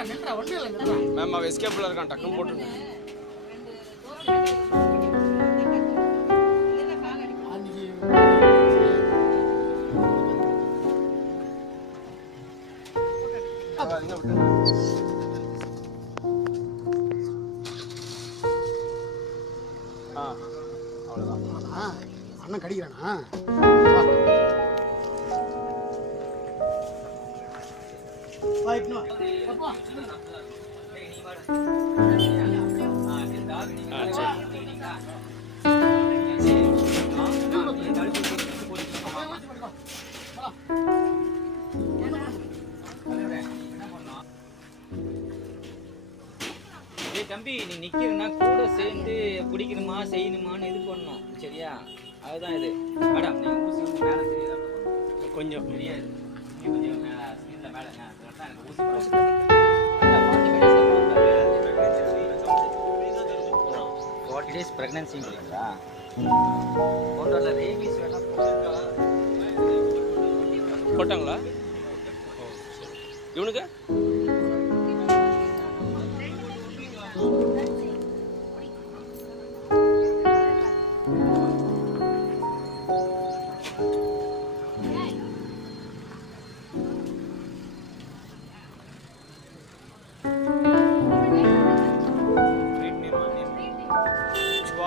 Ma'am அவன் எஸ்கேப்பில் இருக்கான் டக்குன்னு போட்டுருங்க ஆ அவ்வளோதான் ஆ, அண்ணன் கடிக்கிறானா? தம்பி நீ நிக்கிறனா கூட சேர்ந்து பிடிக்கணுமா செய்யணுமான்னு இது பண்ணணும் சரியா? அதுதான் இது. மேடம் நீங்க ஊசி வந்து மேலே தெரியுதா? கொஞ்சம். தெரியாது கொஞ்சம் மேலே மேலே எனக்கு ஊசி டேஸ் டேஸ் ப்ரெக்னன்சிங்கிறீங்களா போட்டோல ரேபிஸ் வேணா போட்டாங்களா? இவனுக்கு? Thank you.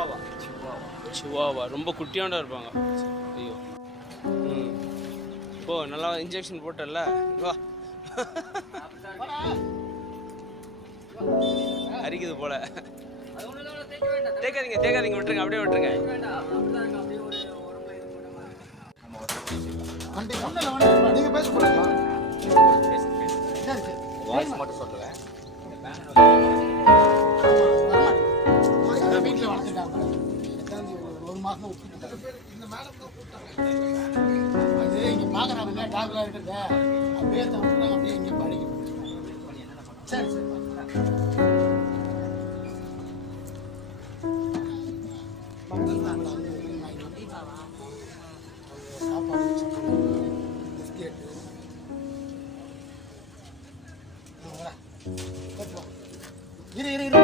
சிவாவா சிவாவா ரொம்ப குட்டியாண்டா இருப்பாங்க. ஐயோ. ம். ஓ நல்லா இன்ஜெக்ஷன் போட்டல வா. அரிக்குது போல. தேக்காதீங்க தேக்காதீங்க விட்டுருங்க அப்படியே விட்டுருங்க. வாய்ஸ் மட்டும் சொல்லுவேன். மாதம் ஒத்துக்கிட்டாங்க இந்த மேடம் தான் கூப்பிட்டாங்க. அது இங்கே பார்க்குறாங்க டாக்டராக இருக்கிறத அப்படியே இங்கே படிக்க சரி சரி இரு இரு இரு.